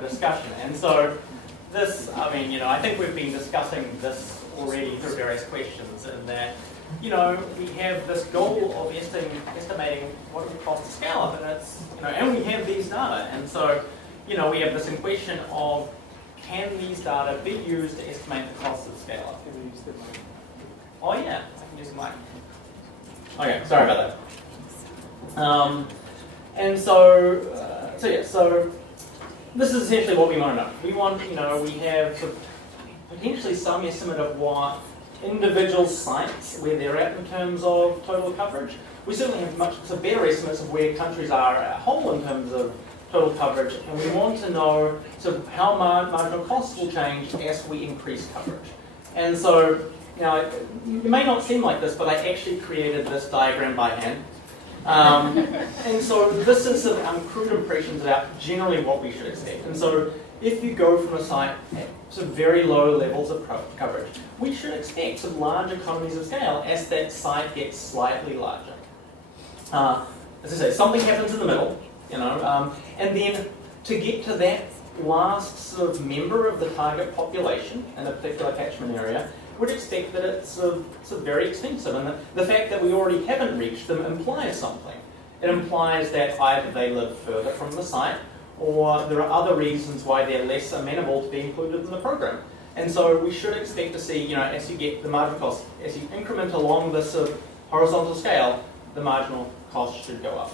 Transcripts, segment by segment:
a discussion. And so this, I mean, I think we've been discussing this already through various questions, and that, we have this goal of estimating what it would cost to scale up, and it's, and we have these data. And so, we have this question of, can these data be used to estimate the cost of scale up? Oh yeah, I can use the mic. Okay, sorry about that. And so, so this is essentially what we want to know. We want, we have sort of potentially some estimate of what individual sites, where they're at in terms of total coverage. We certainly have much better estimates of where countries are at whole in terms of total coverage, and we want to know sort of how marginal costs will change as we increase coverage. And so, it may not seem like this, but I actually created this diagram by hand. And so this is some crude impressions about generally what we should expect. And so if you go from a site at sort of very low levels of coverage, we should expect some large economies of scale as that site gets slightly larger. As I say, something happens in the middle, and then to get to that last sort of member of the target population in a particular catchment area, would expect that it's very expensive, and the fact that we already haven't reached them implies something. It implies that either they live further from the site, or there are other reasons why they're less amenable to be included in the program. And so we should expect to see, as you get the marginal cost, as you increment along this horizontal scale, the marginal cost should go up.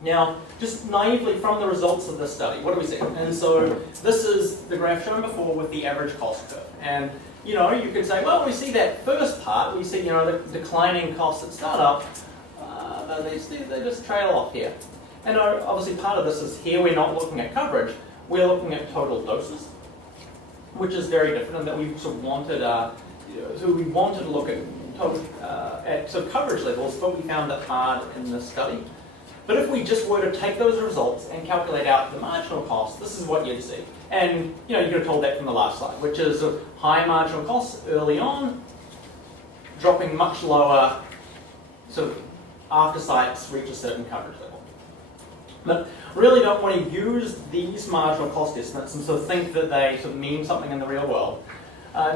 Now, just naively from the results of this study, what do we see? And so this is the graph shown before with the average cost curve. And you could say, well, we see that first part, we see, the declining costs at startup, but they just trail off here. And obviously part of this is here we're not looking at coverage, we're looking at total doses, which is very different, and that we sort of wanted, we wanted to look at total, at coverage levels, but we found that hard in this study. But if we just were to take those results and calculate out the marginal cost, this is what you'd see. And you could have told that from the last slide, which is high marginal costs early on, dropping much lower sort of after sites reach a certain coverage level. But really don't want to use these marginal cost estimates and sort of think that they sort of mean something in the real world,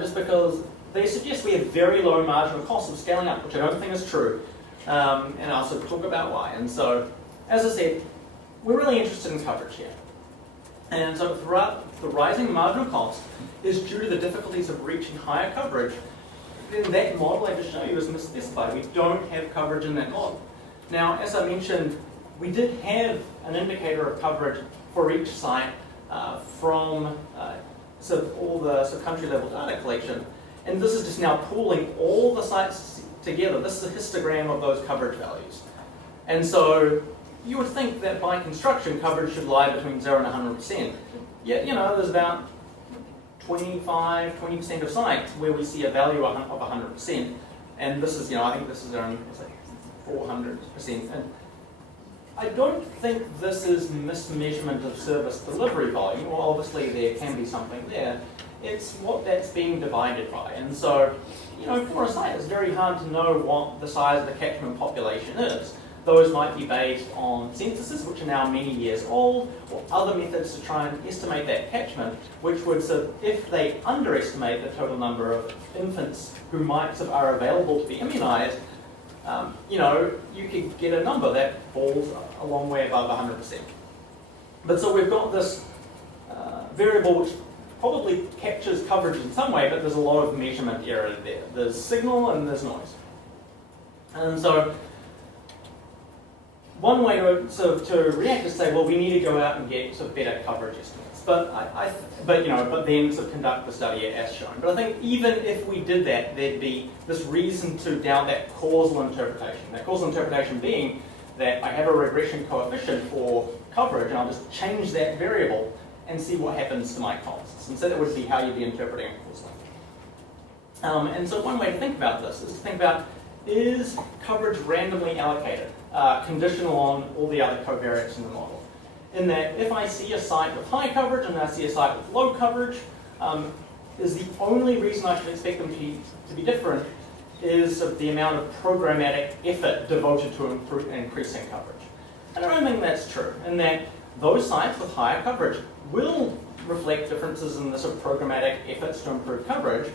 just because they suggest we have very low marginal costs of scaling up, which I don't think is true. And I'll sort of talk about why. And so, as I said, we're really interested in coverage here. And so the rising marginal cost is due to the difficulties of reaching higher coverage. Then that model I just showed you is misspecified. We don't have coverage in that model. Now, as I mentioned, we did have an indicator of coverage for each site from sort of all the sort of country level data collection. And this is just now pooling all the sites together. This is a histogram of those coverage values. And so you would think that by construction, coverage should lie between 0 and 100%. Yet, there's about 20% of sites where we see a value of 100%. And this is, I think this is around 400%. And I don't think this is mismeasurement of service delivery volume. Well, obviously there can be something there. It's what that's being divided by. And so, for a site, it's very hard to know what the size of the catchment population is. Those might be based on censuses, which are now many years old, or other methods to try and estimate that catchment, which would if they underestimate the total number of infants who might are available to be immunized, you could get a number that falls a long way above 100%. But so we've got this variable which probably captures coverage in some way, but there's a lot of measurement error there. There's signal and there's noise. And so one way to react is to say, well, we need to go out and get better coverage estimates. But but then conduct the study as shown. But I think even if we did that, there'd be this reason to doubt that causal interpretation. That causal interpretation being that I have a regression coefficient for coverage, and I'll just change that variable and see what happens to my costs. And so that would be how you'd be interpreting it causally. And so one way to think about this is to think about, is coverage randomly allocated, conditional on all the other covariates in the model? In that if I see a site with high coverage and I see a site with low coverage, is the only reason I should expect them to be different is of the amount of programmatic effort devoted to increasing coverage. And I don't think that's true, in that those sites with higher coverage will reflect differences in the sort of programmatic efforts to improve coverage,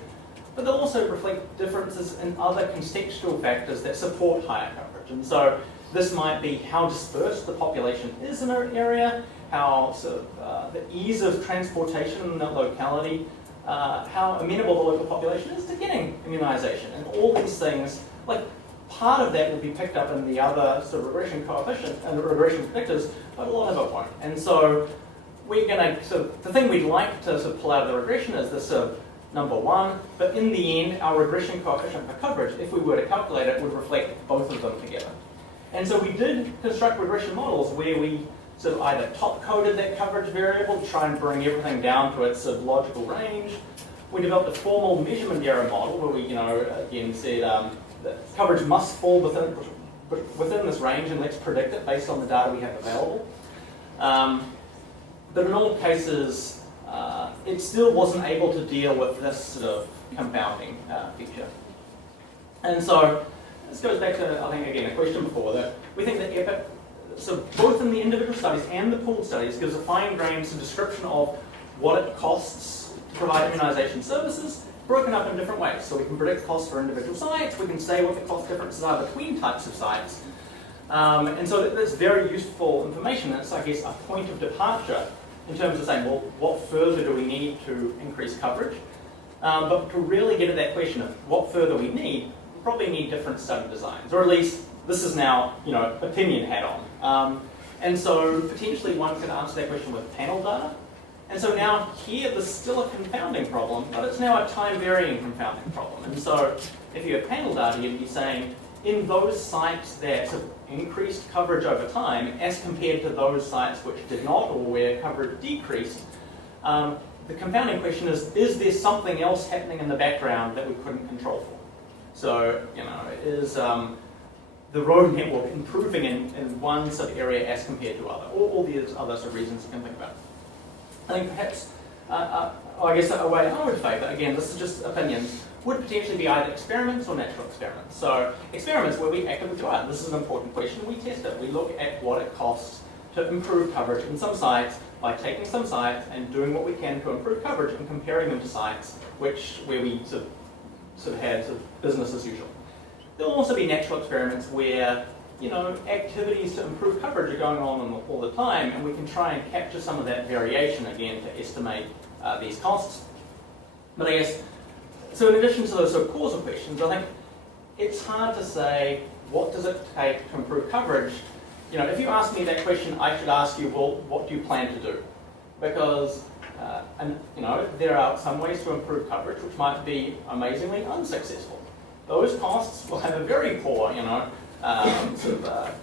but they'll also reflect differences in other contextual factors that support higher coverage. And so this might be how dispersed the population is in an area, how sort of, the ease of transportation in that locality, how amenable the local population is to getting immunization, and all these things. Like, part of that will be picked up in the other sort of regression coefficient and the regression predictors, but a lot of it won't. And so we're going to sort of, the thing we'd like to sort of pull out of the regression is this number one, but in the end, our regression coefficient for coverage, if we were to calculate it, would reflect both of them together. And so we did construct regression models where we sort of either top-coded that coverage variable to try and bring everything down to its sort of logical range. We developed a formal measurement error model where we, again said that coverage must fall within this range, and let's predict it based on the data we have available. But in all cases, it still wasn't able to deal with this sort of confounding feature. And so this goes back to, I think, again, a question before, that we think that EPIC, so both in the individual studies and the pooled studies, gives a fine-grained description of what it costs to provide immunization services, broken up in different ways. So we can predict costs for individual sites, we can say what the cost differences are between types of sites. And so that's very useful information. That's, I guess, a point of departure in terms of saying, well, what further do we need to increase coverage? But to really get at that question of what further we need, we probably need different study designs, or at least this is now, opinion hat on. And so potentially one can answer that question with panel data. And so now here there's still a confounding problem, but it's now a time-varying confounding problem. And so if you have panel data, you'd be saying, in those sites that have increased coverage over time, as compared to those sites which did not, or where coverage decreased, the confounding question is there something else happening in the background that we couldn't control for? So, is the road network improving in one sort of area as compared to other, or all these other sort of reasons you can think about? I think perhaps, I guess a way I would favour, again, this is just opinions, would potentially be either experiments or natural experiments. So experiments where we actively try it. This is an important question. We test it. We look at what it costs to improve coverage in some sites by taking some sites and doing what we can to improve coverage and comparing them to sites where we sort of had sort of business as usual. There'll also be natural experiments where activities to improve coverage are going on all the time, and we can try and capture some of that variation again to estimate these costs. But I guess, so in addition to those sort of causal questions, I think it's hard to say what does it take to improve coverage. If you ask me that question, I should ask you, well, what do you plan to do? Because there are some ways to improve coverage which might be amazingly unsuccessful. Those costs will have a very poor,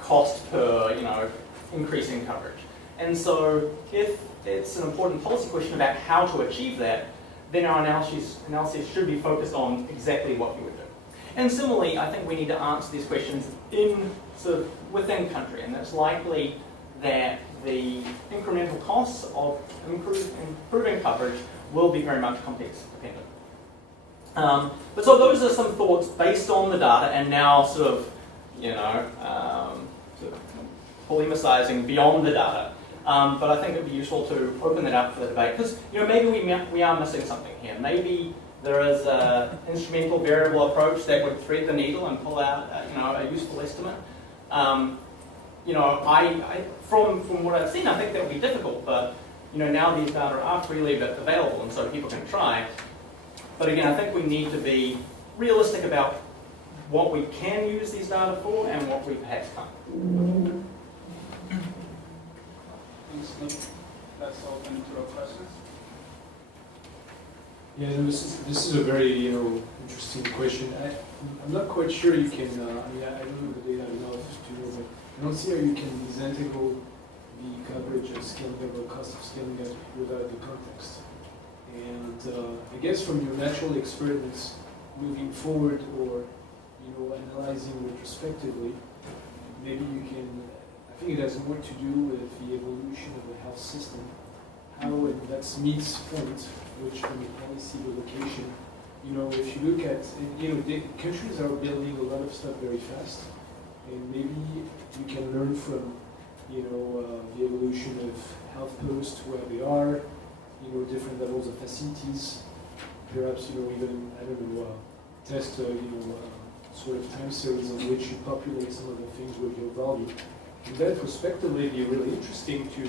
cost per, increase in coverage. And so if it's an important policy question about how to achieve that, then our analysis should be focused on exactly what you would do. And similarly, I think we need to answer these questions within country, and it's likely that the incremental costs of improving coverage will be very much context dependent. But so those are some thoughts based on the data, and now polemicizing beyond the data. But I think it would be useful to open that up for the debate, because maybe we are missing something here. Maybe there is an instrumental variable approach that would thread the needle and pull out a useful estimate. From what I've seen, I think that would be difficult, but now these data are freely available, and so people can try. But again, I think we need to be realistic about what we can use these data for and what we perhaps can't. Thanks, Nick. Let's open to our questions. Yeah, this is a very interesting question. I'm not quite sure you can. I don't know the data enough to know, but I don't see how you can disintegrate the coverage of scaling up or cost of scaling up without the context. And I guess from your natural experiments moving forward, or analyzing retrospectively, maybe you can. I think it has more to do with the evolution of the health system. How, and that's Mead's point, which from a policy location, if you look at, the countries are building a lot of stuff very fast, and maybe you can learn from the evolution of health posts, where they are, different levels of facilities, perhaps, even, I don't know, test, sort of time series on which you populate some of the things with your value. And then prospectively, it'd be really interesting to,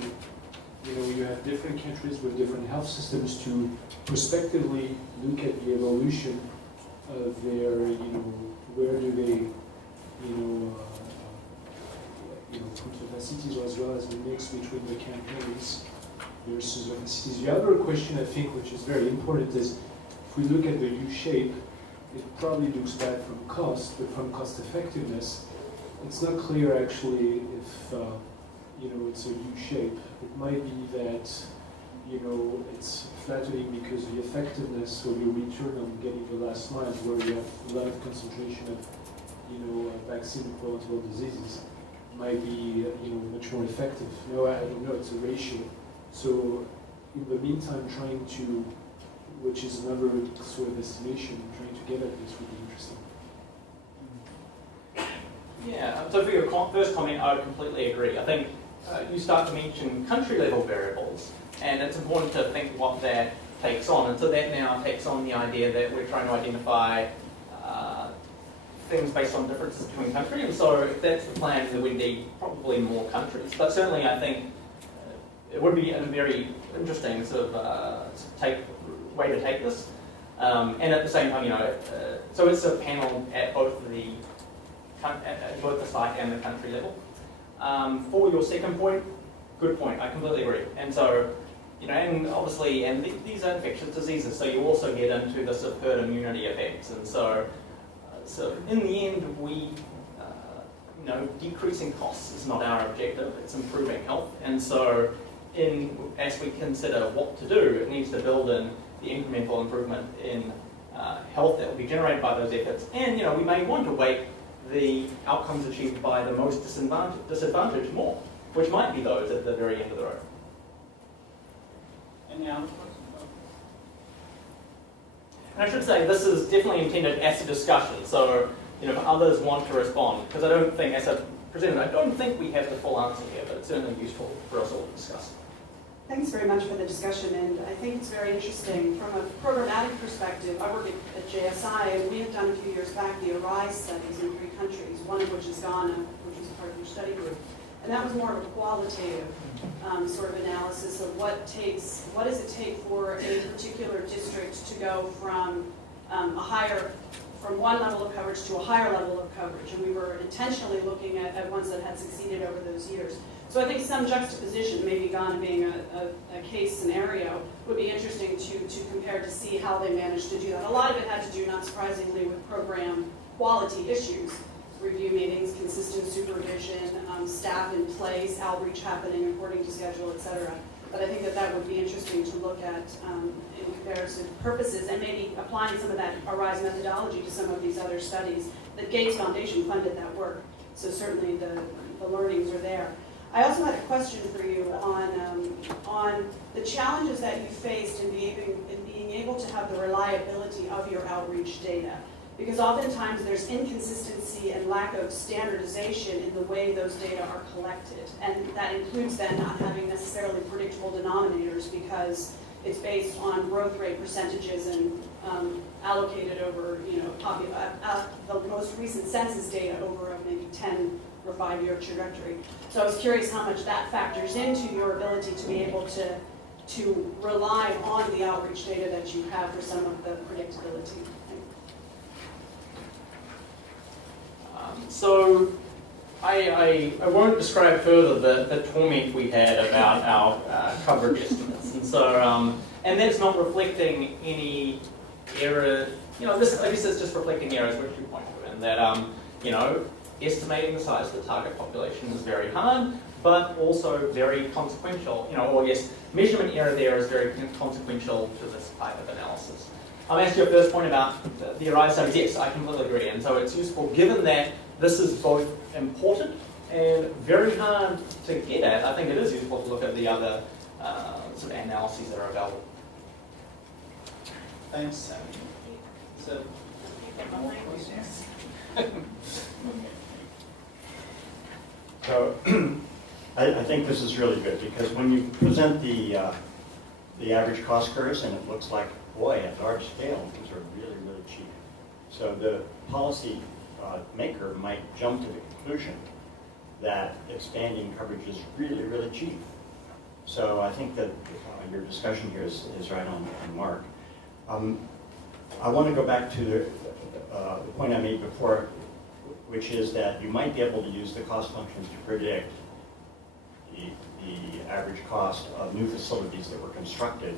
you have different countries with different health systems to prospectively look at the evolution of their, where do they, put the facilities, as well as the mix between the campaigns versus the facilities. The other question, I think, which is very important, is if we look at the U shape, it probably looks bad from cost, but from cost effectiveness, it's not clear actually if it's a U shape. It might be that it's flattening because the effectiveness or your return on getting the last mile, where you have a lot of concentration of vaccine-preventable diseases, might be much more effective. No, I don't know. It's a ratio. So in the meantime, trying to, which is another sort of estimation, trying to get at this would be interesting. Yeah, so for your first comment, I would completely agree. I think you start to mention country-level variables, and it's important to think what that takes on. And so that now takes on the idea that we're trying to identify things based on differences between countries. And so if that's the plan, then we need probably more countries. But certainly I think it would be a very interesting sort of way to take this. And at the same time, so it's a panel at both the site and the country level. For your second point, good point. I completely agree. And so, and obviously, these are infectious diseases, so you also get into the sort of herd immunity effects. And so in the end, we, decreasing costs is not our objective. It's improving health. And so, as we consider what to do, it needs to build in the incremental improvement in health that will be generated by those efforts. And we may want to weight the outcomes achieved by the most disadvantaged more, which might be those at the very end of the road. Any other questions? And I should say this is definitely intended as a discussion. So if others want to respond, because I don't think, as a presenter, I don't think we have the full answer here, but it's certainly useful for us all to discuss. Thanks very much for the discussion, and I think it's very interesting. From a programmatic perspective, I work at JSI, and we have done a few years back the ARISE studies in 3 countries, one of which is Ghana, which is part of your study group. And that was more of a qualitative sort of analysis of what does it take for a particular district to go from from one level of coverage to a higher level of coverage. And we were intentionally looking at ones that had succeeded over those years. So I think some juxtaposition, maybe Ghana being a case scenario, would be interesting to compare to see how they managed to do that. A lot of it had to do, not surprisingly, with program quality issues. Review meetings, consistent supervision, staff in place, outreach happening according to schedule, et cetera. But I think that would be interesting to look at in comparison purposes, and maybe applying some of that ARISE methodology to some of these other studies. The Gates Foundation funded that work, so certainly the learnings are there. I also had a question for you on the challenges that you faced in being able to have the reliability of your outreach data. Because oftentimes there's inconsistency and lack of standardization in the way those data are collected. And that includes then not having necessarily predictable denominators because it's based on growth rate percentages and allocated over, the most recent census data over a maybe 10 or 5-year trajectory. So I was curious how much that factors into your ability to be able to rely on the outreach data that you have for some of the predictability. So I won't describe further the torment we had about our coverage estimates, and so and that's not reflecting any error. This I guess it's just reflecting errors which you point to, and that estimating the size of the target population is very hard, but also very consequential. Or yes, measurement error there is very consequential to this type of analysis. As to your first point about the ARISE studies, yes, I completely agree. And so it's useful, given that this is both important and very hard to get at, I think it is useful to look at the other sort of analyses that are available. Thanks. So, more questions? So, I think this is really good because when you present the average cost curves and it looks like, boy, at large scale, these are really, really cheap. So the policy maker might jump to the conclusion that expanding coverage is really, really cheap. So I think that your discussion here is right on mark. I want to go back to the point I made before, which is that you might be able to use the cost functions to predict the average cost of new facilities that were constructed.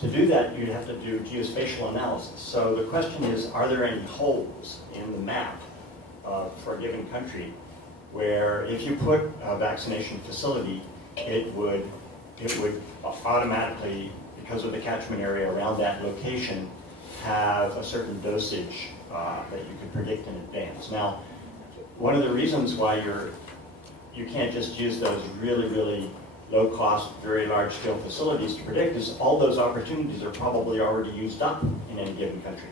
To do that, you'd have to do geospatial analysis. So the question is, are there any holes in the map for a given country where if you put a vaccination facility, it would automatically, because of the catchment area around that location, have a certain dosage that you could predict in advance. Now, one of the reasons why you can't just use those really, really low-cost, very large-scale facilities to predict is all those opportunities are probably already used up in any given country.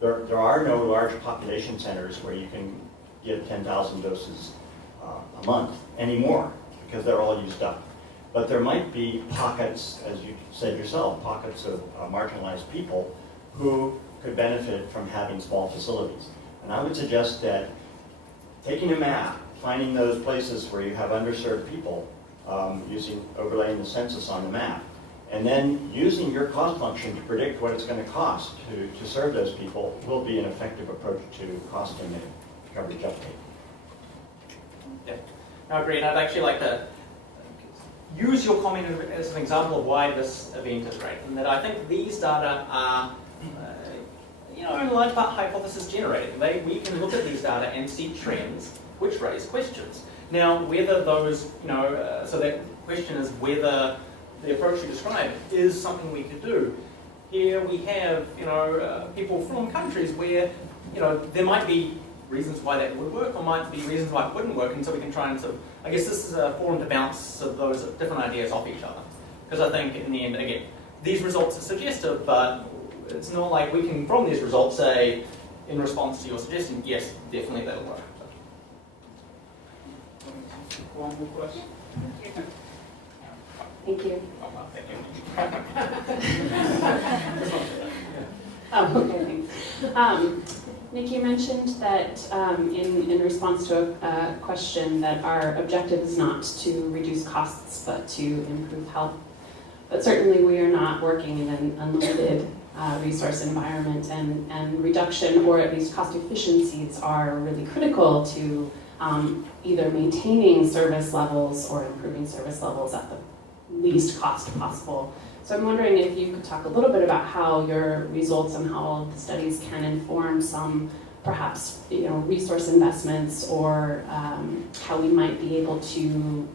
There are no large population centers where you can give 10,000 doses a month anymore because they're all used up. But there might be pockets, as you said yourself, pockets of marginalized people who could benefit from having small facilities. And I would suggest that taking a map, finding those places where you have underserved people, overlaying the census on the map, and then using your cost function to predict what it's going to cost to serve those people will be an effective approach to costing and coverage uptake. Yeah, no, I agree. And I'd actually like to use your comment as an example of why this event is great, and that I think these data are, in large part hypothesis generated. We can look at these data and see trends which raise questions. Now, whether those, so that question is whether the approach you described is something we could do. Here we have, people from countries where, there might be reasons why that would work or might be reasons why it wouldn't work, and so we can try and I guess this is a forum to bounce those different ideas off each other. Because I think in the end, again, these results are suggestive, but it's not like we can, from these results, say, in response to your suggestion, yes, definitely that'll work. One more question? Thank you. Okay, thanks. Nick, you mentioned that in response to a question that our objective is not to reduce costs but to improve health. But certainly we are not working in an unlimited resource environment, and reduction or at least cost efficiencies are really critical to either maintaining service levels or improving service levels at the least cost possible. So I'm wondering if you could talk a little bit about how your results and how the studies can inform some perhaps resource investments, or how we might be able to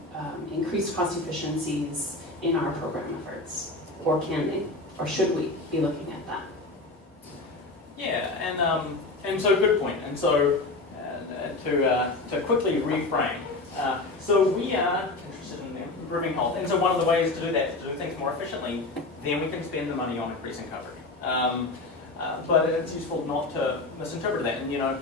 increase cost efficiencies in our program efforts, or can they, or should we be looking at that? Yeah, and so good point. And so to quickly reframe, so we are interested in improving health, and so one of the ways to do that is to do things more efficiently. Then we can spend the money on increasing coverage. But it's useful not to misinterpret that. And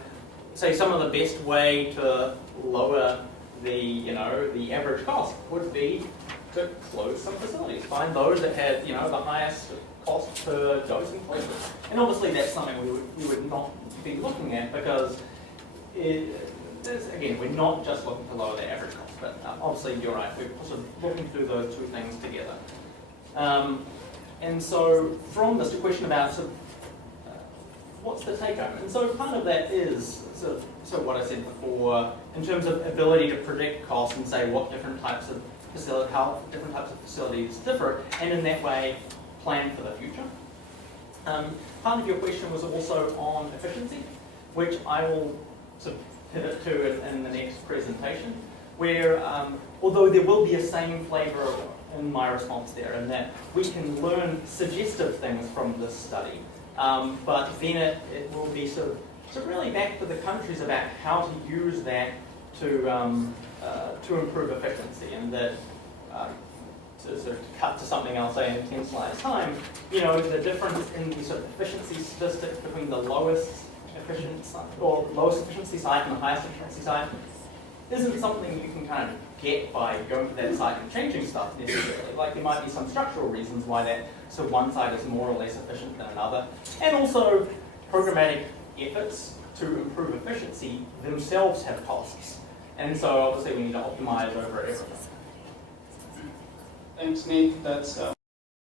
say some of the best way to lower the the average cost would be to close some facilities, find those that had the highest cost per dose and close them. And obviously that's something we would not be looking at, because again, we're not just looking to lower the average cost, but obviously you're right, we're also looking to do those two things together. And so from this, the question about what's the take home? And so part of that is so what I said before, in terms of ability to predict costs and say what different types of facility, how different types of facilities differ, and in that way plan for the future. Part of your question was also on efficiency, which I will pivot to in the next presentation, where although there will be a same flavor in my response there, in that we can learn suggestive things from this study, but then it will be so really back to the countries about how to use that to improve efficiency, and that to sort of cut to something I'll say in 10 slides time, the difference in the sort of efficiency statistics between the lowest efficiency site and the highest efficiency site isn't something you can kind of get by going to that site and changing stuff necessarily. Like there might be some structural reasons why that, so one site is more or less efficient than another. And also programmatic efforts to improve efficiency themselves have costs. And so obviously we need to optimize over everything. Thanks, Nate. That's